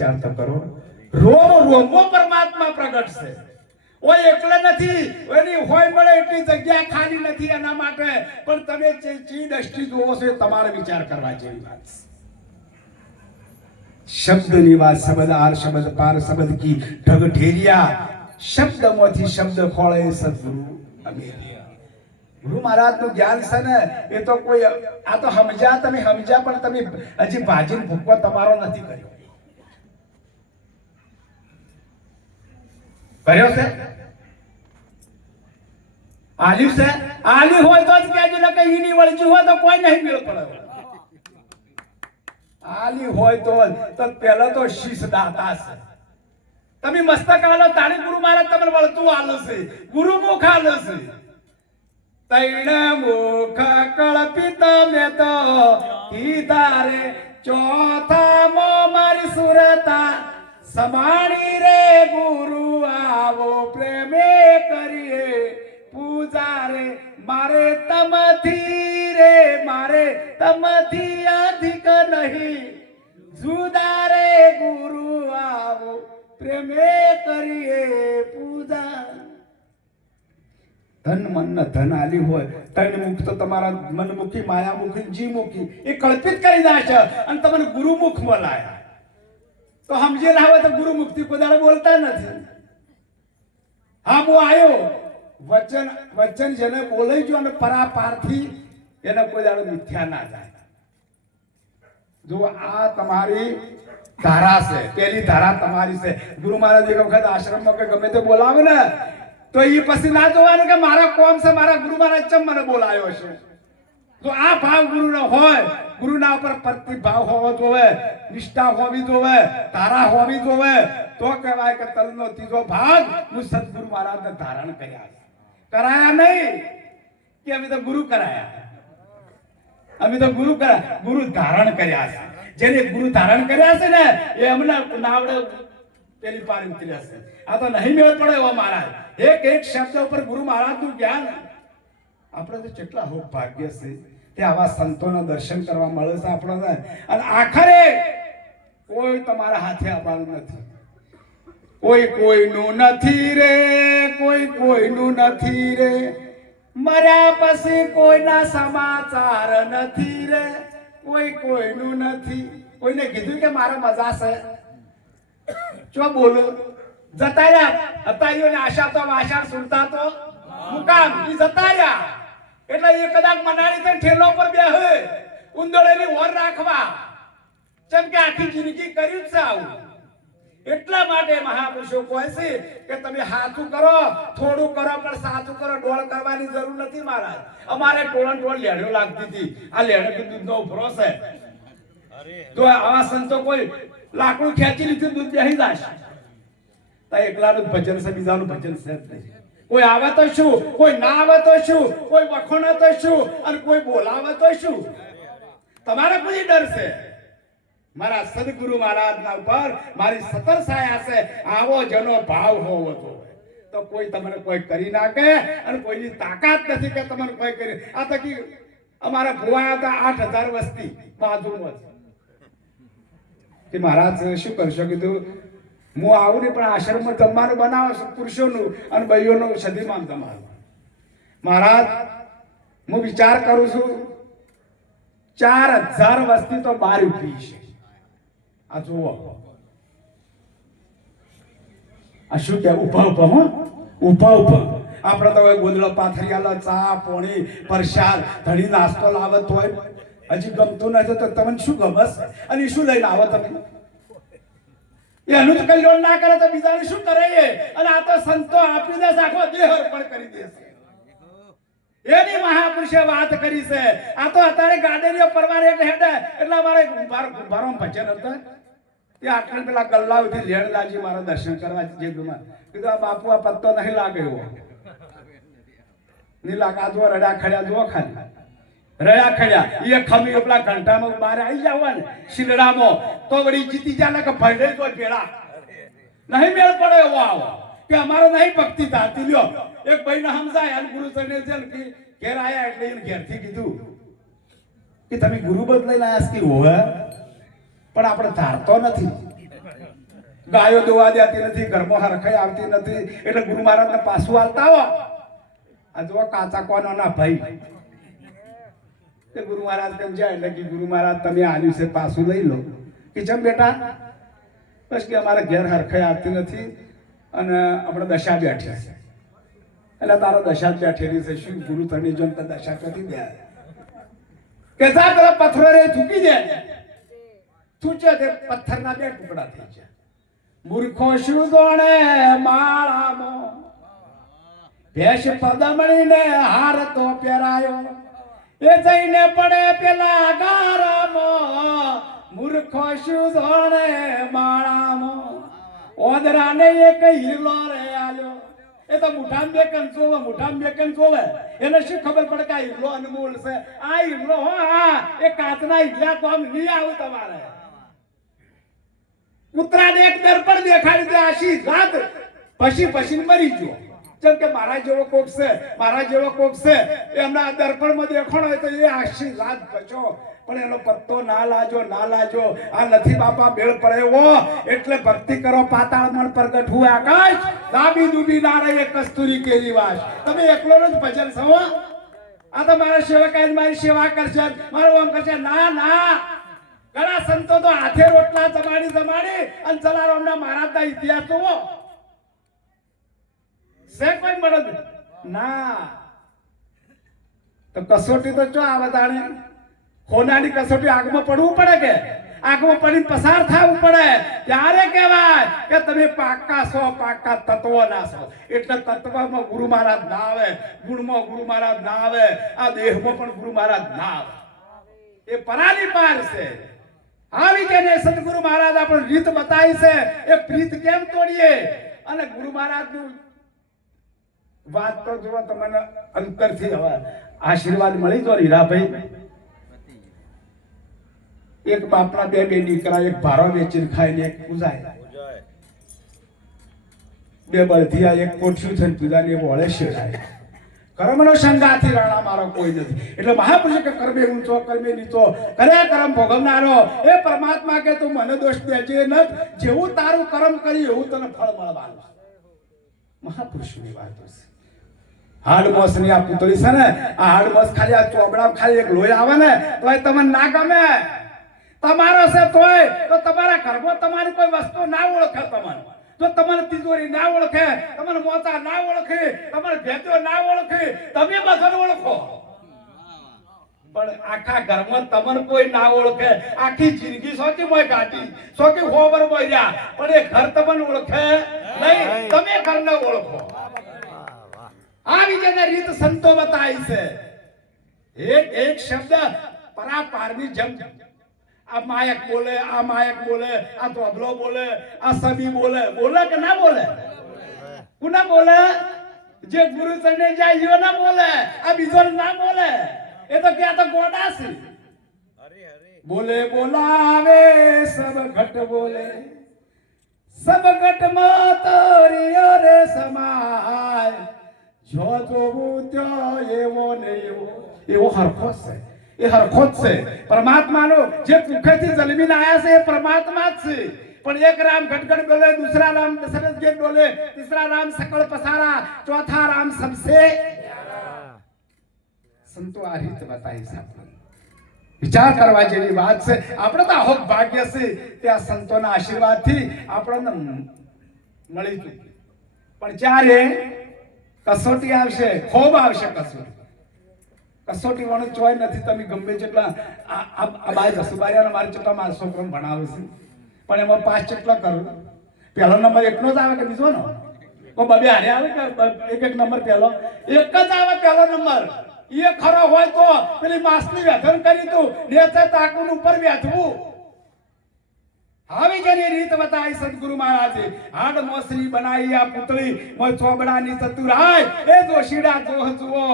વિચાર તો કરો. રોમ રોમમાં પરમાત્મા પ્રગટ છે. ઓય એકલા નથી, એની હોય મળે એટલી જગ્યા ખાલી નથી એના માટે. પણ તમે ચી દ્રષ્ટિ જોવો છો તમારે વિચાર કરવા જેવી વાત છે. શબ્દની વાત, શબ્દ આર શબ્દ પાર શબ્દ કી ઢગ ઢેરિયા, શબ્દમાંથી શબ્દ ખોળે સદગુરુ અમેરિયા. ગુરુ મહારાજનું જ્ઞાન છે ને એ તો કોઈ આ તો સમજ્યા, તમે સમજ્યા પણ તમે હજી ભાજીને ભૂકવો તમારો નથી કર્યો. કર્યો છે? આલ્યું છે? આલ્યું હોય તો જ કહેજો ને કઈ નહીં વળજ્યું હોય તો કોઈ નહીં મેળ પડે. આલી હોય તો પહેલા તો શીશ દાતા છે. તમે મસ્તક આલો તાળી ગુરુ મહારાજ તમને વળતું આલો છે, ગુરુ મુખ આલો છે. તૈણ મુખ કળપિત મે તો કીધા રે ચોથા મો મારી સુરતા સમાણી રે ગુરુ આવો પ્રેમે કરીએ પૂજા રે મારે તમથી રે મારે તમથી અધિક નહીં જુદા રે ગુરુ આવો પ્રેમે કરીએ પૂજા. ધન મન ધન આલી હોય તન મુખ તો તમારા મનમુખી માયામુખી જીમુખી એ કલ્પિત કરી નાખે અને તમને ગુરુમુખ બોલાય તો સમજેલા હોય તો ગુરુમુખથી કોદાળે બોલતા નથી. હા હું આવ્યો વચન વચન જેને બોલાઈ ગયો અને પરાપારથી એને કોઈ દાડો મિથ્યા ના જાય. જો આ તમારી ધારા છે, પેલી ધારા તમારી છે. ગુરુ મહારાજ એક વખત આશ્રમમાં કે ગમે તે બોલાવે ને તો એ પછી ના જોવાનું કે મારા કોમ છે, મારા ગુરુ મહારાજ ચમ મને બોલાયો છે. તો આ ભાવ ગુરુનો હોય, ગુરુના ઉપર પ્રતિભાવ હોવો જોવે, નિષ્ઠા હોવી જોવે, ધારા હોવી જોવે, તો કહેવાય કે તલનો ત્રીજો ભાગ હું સદગુરુ મહારાજને ધારણ કર્યા છે. કરાયા નહીં કે અમે તો ગુરુ કરાયા, અમે તો ગુરુ કરાયા, ગુરુ ધારણ કર્યા છે. જેને ગુરુ ધારણ કર્યા છે ને એ અમને નાવડે પેલી પાર ઉતર્યા છે. આ તો નહીં મેળ પડે એવા મહારાજ એક એક શબ્દ ઉપર ગુરુ મહારાજનું જ્ઞાન. આપણે તો કેટલા હો ભાગ્ય છે કે આવા સંતોના દર્શન કરવા મળે છે આપણને. અને આખરે કોઈ તમારા હાથે આવવાનું નથી, કોઈ કોઈનું નથી રે, કોઈ કોઈનું નથી રે, મર્યા પછી કોઈના સમાચાર નથી રે, કોઈ કોઈનું નથી. કોઈને કીધું કે મારે મજા છે? ચો બોલો જતા રહ્યા અતારીઓને આશા તો આશા સુરતા તો મુકામ ઈ જતા રહ્યા. એટલે એ કદાચ મનાડી થી ઠેલો પર બેહે ઉંદળેની ઓર રાખવા, જેમ કે આખી જિંદગી કર્યું છે આવું. એટલા માટે મહાપુરુષો કહે છે કે તમે હાથું કરો, થોડું કરો, પણ સાચું કરો. ડોળ કરવાની જરૂર નથી મહારાજ. અમારે ટોળણ ટોળ લેડો લાગતી હતી. આ લેડો કે દૂધનો ઉભરો છે. તો આવા સંતો કોઈ લાકડું ખેંચી લીધું દૂધ બેહી જશે. તો એકલાનું ભજન છે, બીજાનું ભજન છે જ નહીં. કોઈ આવે તો શું, કોઈ ના આવે તો શું, કોઈ વખોણે તો શું, અને કોઈ બોલાવે તો શું. તમારે કોઈ ડર છે? મારા સદગુરુ મહારાજના ઉપર મારી સતર છાયા છે. આવો જેનો ભાવ હોવો જોઈએ તો કોઈ તમને કોઈ કરી નાખે અને કોઈની તાકાત નથી કે તમને કોઈ કરી. આ તકી અમારા ભુવા હતા 8000 વસ્તી બાજુમાં કે મહારાજ શું કરશો? કીધું હું આવું નહીં પણ આશ્રમમાં જમવાનું બનાવો પુરુષોનું અને બહેનોનું સદીમાં તમારું. મહારાજ હું વિચાર કરું છું 4000 વસ્તી તો બહાર ઉઠી છે. આ જુઓ આ શું કે ઉભા ઉભા ઉભા ઉભા આપણે તો ગોદડો પાથરિયાલો ચા પોણી પ્રસાદ ધણી નાસ્તો લાવત હોય હજી ગમતું નથી તો તમને શું ગમસ? અને શું લઈને આવો તમે? એનું જ કલ્યાણ ના કરે તો બીજાને શું કરે? અને આ તો સંતો આપી દે, આખો દેહ અર્પણ કરી દેશે. એની મહાપુરુષે વાત કરી છે. આ તો અત્યારે ગાડીઓ પરવાર એટલે હેડે એટલે મારે ગુંભારો ભજન હતા એ આટલે પેલા ગલ્લાઓથી લેણ લાજી મારા દર્શન કરવા જેગમાં. કીધું આ બાપુ આ પત્તો નહીં લાગે એવો નહીં લાગે. આ જો રડ્યા ખડ્યા જુઓ ખાલી રડ્યા ખડ્યા એ ખમી પેલા ઘંટામાં બહાર આવી જાવ ને શિલડામાં તો વળી જીતી જાય કે ભંડે તો ભેળા નહીં મેળ પડે એવો આવો કે અમારો નહીં ભક્તિ ધાતી લ્યો. એક ભાઈ ને સમજાય અને ગુરુ સને ઘેર આયા એટલે એને ઘેરથી કીધું કે તમે ગુરુ બદલાઈને આયા કે હોવે પણ આપણે ધારતો નથી. ગાયો દોવા દેતી નથી, ઘરમાં હરખાઈ આવતી નથી, એટલે ગુરુ મહારાજને પાછું હાલતા આવો. આ જો કાચા કોનો ના ભાઈ તે ગુરુ મહારાજ કેમ જાય એટલે કે ગુરુ મહારાજ તમે આલ્યું છે પાછું લઈ લો. કે ચમ બેટા? બસ કે અમારે ઘેર હરખાઈ આવતી નથી અને આપણે દશા બેઠી છે. એટલે તારો દશા જ બેઠેલી છે. શું ગુરુ તને જો દશા ક્યાંથી દે? કે જા પેલા પથ્થરો રે ઝૂકી દે. ચૂચે તે પથ્થરના 2 ટુકડા થઈ ગયા. મૂર્ખો શું જોણે માળામાં, ભેંસ પદમણીને હાર તો પહેરાયો, એ જઈને પડે પેલા ગારામાં. મૂર્ખો શું જોણે માળામાં, ઓદરાને એક હીરો રે આલ્યો. એ તો મુઠામ બેકન જોવે એને શું ખબર પડે કે આ હીરો અનમોલ છે. આ હીરો હા એ કાચના હીરા તો આમ નહીં આવું તમારે. કૂતરાને એક દર્પણ દેખાડી દે આશી રાત પછી મરી ગયો. જેમ કે મારા જેવો કોક છે એ હમણાં દર્પણમાં દેખાણો હોય તો એ આશી રાત બચો, પણ એનો પત્તો ના લાજો. આ નથી બાપા બેળ પડે એટલે ભક્તિ કરો. પાતાળમાં પ્રગટ હુએ આકાશ, દાબી દૂબી ના રહે કસ્તુરી કેરી વાસ. તમે એકલો જ ભજન છો. આ તો મારા સેવકાઈ મારી સેવા કરશે, મારું આમ કરશે. ના ઘણા સંતો તો હાથે રોટલા જમાડી અને ચલારો હમણાં મહારાજના ઇતિહાસ જોવો છે. કોઈ મળે ના તો કસોટી તો ચો આવે તાણે. હોનાની કસોટી આગમાં પડવું પડે કે આગમાં પડીને પસાર થવું પડે ત્યારે કહેવાય કે તમે પાક્કા તત્વો ના છો. એટલે તત્વમાં ગુરુ મહારાજ ના આવે, ગુણમાં ગુરુ મહારાજ ના આવે, આ દેહમાં પણ ગુરુ મહારાજ ના આવે. એ પરાની પાર છે. આવી કે સદગુરુ મહારાજ આપણને રીત બતાવી છે. એ પ્રીત કેમ તોડીએ? અને ગુરુ મહારાજનું વાત તો જો તમને અંતરથી હવે આશીર્વાદ મળી જો હીરાભાઈ. એક બાપના 2 દીકરા, એક ભારો વેચીને ખાઈને એક પૂજાય, 2 બળધિયા, એક કોઠિયું થઈને પૂજાને એ વળે શેડાય. કર્મનો સંગાથી રાણા મારો કોઈ નથી. એટલે મહાપુરુષ કે કર્મે ઊંચો કર્મે નીચો, કર્યા કર્મ ભોગવનારો એ પરમાત્મા કે તું મને દોષ દેજે ન, જેવું તારું કર્મ કરી એવું તને ફળ મળવાનું. મહાપુરુષની વાત છે. હાડમોસ ની આ પુતળી છે ને, આ હાડમોસ ખાલી આ ચોબડા ખાલી એક લોહી આવે ને તોય તમને ના ગમે. તમારો છે તોય તો તમારા ઘરમાં તમારી કોઈ વસ્તુ ના ઓળખે. તમારે જો તમારી તિજોરી ના ઓળખે, તમારા મોચા ના ઓળખે, તમારા ભેટો ના ઓળખે, તમે બધાને ઓળખો. પણ આખા ઘરમાં તમને કોઈ ના ઓળખે. આખી જિંદગી સોકી મોય કાઢી, સોકી હોવર બોલ્યા, પણ એ ઘર તમને ઓળખે નહીં, તમે ઘરને ઓળખો. આવી જેને રીત સંતો બતાવી છે. એક શબ્દ પરાપારની જેમ આ માયક બોલે, આ માયક બોલે, આ તોબલો બોલે, આ સબી બોલે કે ના બોલે? કોના બોલે? જે ગુરુ ચરણે જાય યો ના બોલે, આ બીજો ના બોલે. એ તો કે આ તો ગોડા છે. બોલે બોલાવે સબ ઘટ બોલે, સબ ઘટ માં તોરિયો રે સમાય. જો જોવું ત્યો એવો ને એવો હરખો છે. એ હરખો જ છે પરમાત્માનો. જે મુખેથી જન્મીને આયા છે એ પરમાત્મા જ છે. પણ એક રામ ગટગટ બોલે, दूसरा राम दशरथ के बोले, तीसरा राम सकल पसारा, चौथा राम सबसे. संतो आ રીત બતાવી છે. વિચાર કરવા જેવી વાત છે. આપણે તો આહો ભાગ્ય છે કે આ સંતોના આશીર્વાદથી આપણને મળી ગયું. પણ જ્યારે કસોટી આવશે, ખૂબ આવશે કસોટી વાળું ચોય નથી. તમે ગમે જેટલા આ બાય જસુબારિયાના મારી જેટલા મારા છોકરાને ભણાવે છે, પણ એમાં 5 જેટલા કરું. પહેલો નંબર એકનો જ આવે કે બીજો નો? કોઈ બબે હારે આવે કે એક નંબર પહેલો? એક જ આવે પહેલો નંબર. એ ખરો હોય તો પેલી માસની વ્યથન કરી તું નેચે તાકુન ઉપર બેઠવું. આવી જેની રીત બતાવી સદગુરુ મહારાજે. હાડ મોસરી બનાવી આ પુતળી મોય ચોબડાની ચતુરાય. એ દોશીડા જુઓ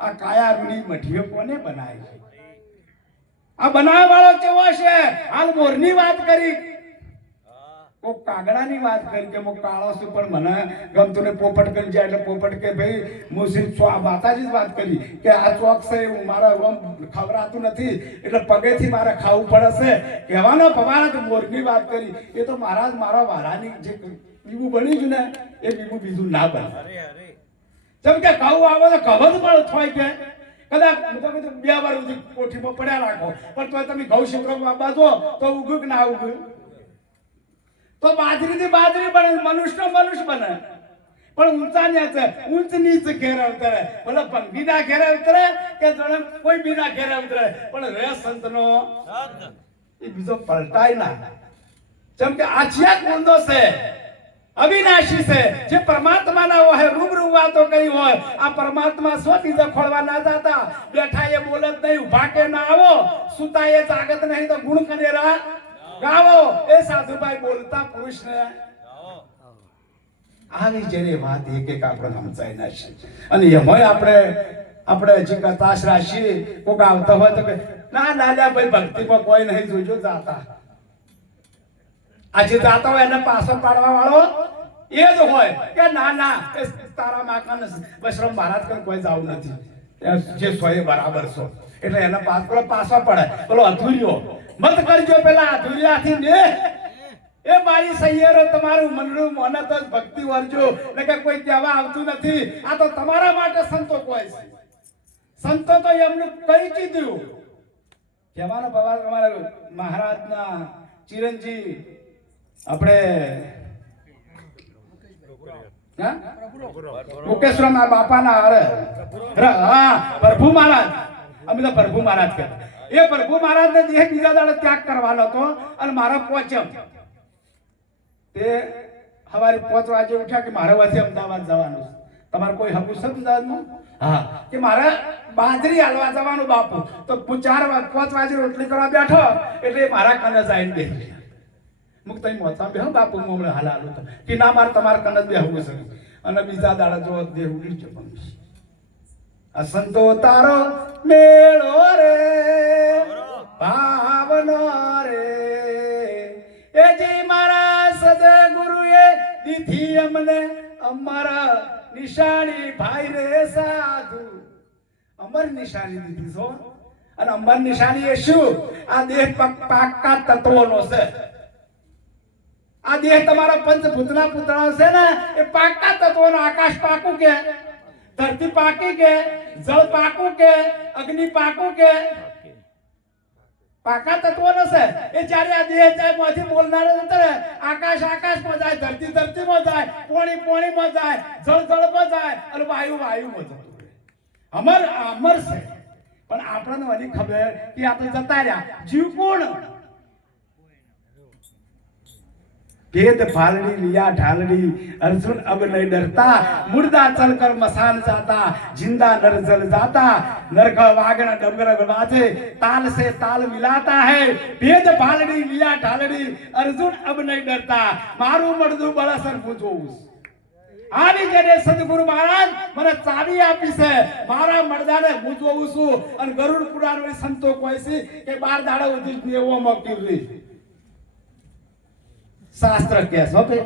આ કાયા રૂડી મઠીઓ કોને બનાવી? આ બનાવવા વાળો કેવો છે? હાલ મોરની વાત કરી કોક કાગડાની વાત કરી કે હું કાળો છું પણ મને ગમતું ને પોપટ કરી જાય એટલે પોપટ કે ભાઈ મુસીબ માતાજી જ વાત કરી કે આ ચોક છે એવું મારા ખવરાતું નથી એટલે પગેથી મારે ખાવું પડે છે કહેવાનો પવાના તો મોરની વાત કરી એ તો મારા વારાની જે બીબું બની ગયું ને એ બીબું બીજું ના બને જેમ કે ખાવું આવે તો કવજ પણ થાય કે કદાચ તમે 2 વાર સુધી કોઠીમાં પડ્યા રાખો પણ તો તમે ઘઉં શીખરો બાજુ તો ઉગ્યું કે ના ઉગ્યું તો બાજરી બને મનુષ્ય બને પણ ઊંચા નીચે ઊંચ નીચ ઘેરે ઉતરે ભલે પંખીના ઘેરે ઉતરે કે જણે કોઈ બીના ઘેરે ઉતરે પણ રે સંતનો એ બીજો પલટાય ના જેમ કે આછિયા ગુંદો છે અવિનાશી છે જે પરમાત્માના હોય રૂબરૂ વાતો કરી હોય આ પરમાત્મા સ્વતી ખોળવા ના જાતા બેઠા એ બોલત નહીં ઉભા કે ના આવો સુતા એ જાગત નહીં તો ગુણ કનેરા ગાવો એ સાધુભાઈ બોલતા પુરુષને આવી જેની વાત એક આપણે સમજાય ના છે અને એમાંય આપણે હજી કથાશ રાશી કોક આવતા હોય તો ના લાલ્યા ભાઈ ભક્તિમાં કોઈ નહીં જોજો જાતા આજે જાતા હોય એને પાછો પાડવા વાળો એ જ હોય કે ના તારા માકન બશરમ મહારાજ કન કોઈ જાવ નથી જે સોય બરાબર છો એટલે એના પાછો પડે પેલો અધૂરિયો મત કરજો પેલા અધૂરિયાથી ને એ મારી સૈયરો તમારું મનનું મને તો ભક્તિ વર્જો ને કે કોઈ કહેવા આવતું નથી આ તો તમારા માટે સંતો કોઈ છે સંતો તો એમનું કઈ કીધું કહેવાનો પવાર અમારા મહારાજના ચિરંજી આપણે મુકેશ્વર બાપાના પ્રભુ મહારાજ અમે તો પ્રભુ મહારાજ કહેતા એ પ્રભુ મહારાજ ને દેહ બીજા દાડે ત્યાગ કરવાનો હતો અને મારા પોચમ તે સવારે 5 વાગે ઉઠ્યા કે મારે વાથી અમદાવાદ જવાનું તમારે કોઈ હકુ છે અમદાવાદમાં હા કે મારે બાજરી હાલવા જવાનું બાપુ તો હું 5 વાગે રોટલી કરવા બેઠો એટલે મારા કને જઈને બેસી મુક્ત મોથા બેહો બાપુ મોમળે હાલ હાલું તો કે ના મારે તમારે કને બેહવું છે અને બીજા દાડા જો દેહ ઉડી છે પણ સંતો તારો મેળો રે ભાવનો રે એ જે મારા સદગુરુએ દીધી અમને અમારા નિશાની ભાઈ રે સાધુ અમર નિશાની દીધી છો અને અમર નિશાની એ શું આ દેહ પાકા તત્વોનો છે આ દેહ તમારા પંચભૂતના પુતળા છે ને એ પાકા તત્વોનો આકાશ પાકું કે ધરતી પાકી કે જળ પાકું કે અગ્નિ પાકું કે પાકા તત્વોનો છે એ જ્યારે આ દેહ જાય માંથી બોલનારો ઉતરે આકાશમાં જાય ધરતીમાં જાય પાણીમાં જાય જળમાં જાય અને વાયુમાં જતું અમર છે પણ આપણને વળી ખબર કે આપણે જતા રહ્યા જીવ કોણ भेद फालड़ी लिया ढालड़ी अर्जुन अब नहीं डरता मुर्दा चलकर मसान जाता जिंदा नर जल जाता नरक वागण डगर बाजे ताल से ताल मिलाता है भेद फालड़ी लिया ढालड़ी अर्जुन अब नहीं डरता मारू मर्दू बड़सर पूछोस આવી જેને સદગુરુ મહારાજ મને ચાવી આપી છે મારા મર્દાને હું જોઉં છું અને ગરુડ પુરાણ સંતો કહે છે કે 12 દાડા સુધી એવો મકીરી શાસ્ત્ર કહે છે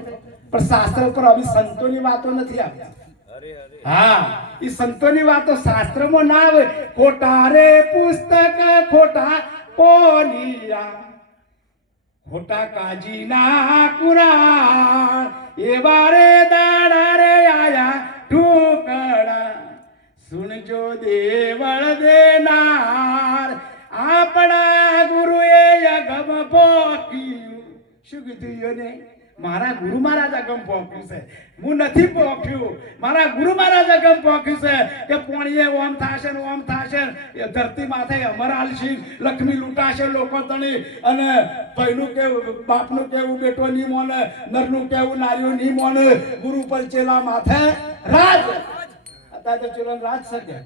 પણ શાસ્ત્ર પર અભી સંતોની વાતો નથી આવતી હા એ સંતોની વાતો શાસ્ત્રમાં ના આવે ખોટા રે પુસ્તક ખોટા કોનિયા ખોટા કાજીના કુરાન એવા રે દાડા રે આયા ઠુકડા સુનજો દેવળ દેનાર આપણા ગુરુએ અગમ પોક્યું શું કીધું ને મારા ગુરુ મહારાજ અગમ પોક્યું છે હું નથી પોક્યું મારા ગુરુ મહારાજ અગમ પોક્યું છે કે પોણીએ ઓમ થાશે ને ઓમ થાશે એ ધરતી માથે અમર આલશી લક્ષ્મી લૂંટાશે લોકો તણી અને ભાઈનું કેવું બાપનું કેવું બેટો નહીં મોને નરનું કેવું નારીઓ નહીં મોને ગુરુ પર ચેલા માથે રાજ અત્યારે તો ચેલા રાજ સકે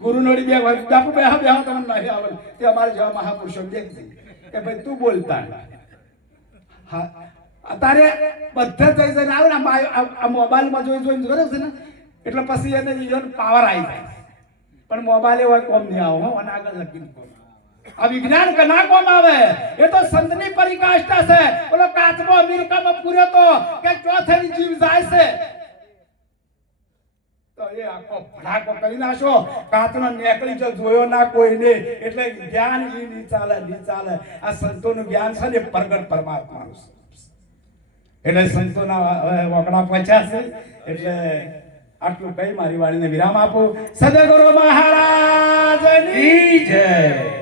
ગુરુ નડી બે બાપુ બે તમને નહીં આવે તે અમારે જેવા મહાપુરુષો દેખતી કે ભાઈ તું બોલતા હા અત્યારે બધા જઈ જઈને આવે ને આ મોબાઈલમાં જોઈને કરે છે ને એટલે પછી એને પાવર આવી જાય પણ મોબાઈલ હોય કોમ નહીં આવો અને આગળ લખી આ વિજ્ઞાન કે ના કોમ આવે એ તો સંતની પરિકાષ્ઠા છે ઓલો કાચબો અમેરિકામાં પૂર્યો તો કે ચોથેની જીવ જાય છે તો એ આખો ભડાકો કરી નાખો કાચનો નેકળી જો જોયો ના કોઈને એટલે જ્ઞાન ઈ ની ચાલે આ સંતોનું જ્ઞાન છે ને પ્રગટ પરમાત્માનું છે એટલે સંતોના વકડા પહોંચ્યા છે એટલે આટલું કઈ મારી વાણીને વિરામ આપો સદગુરુ મહારાજની જય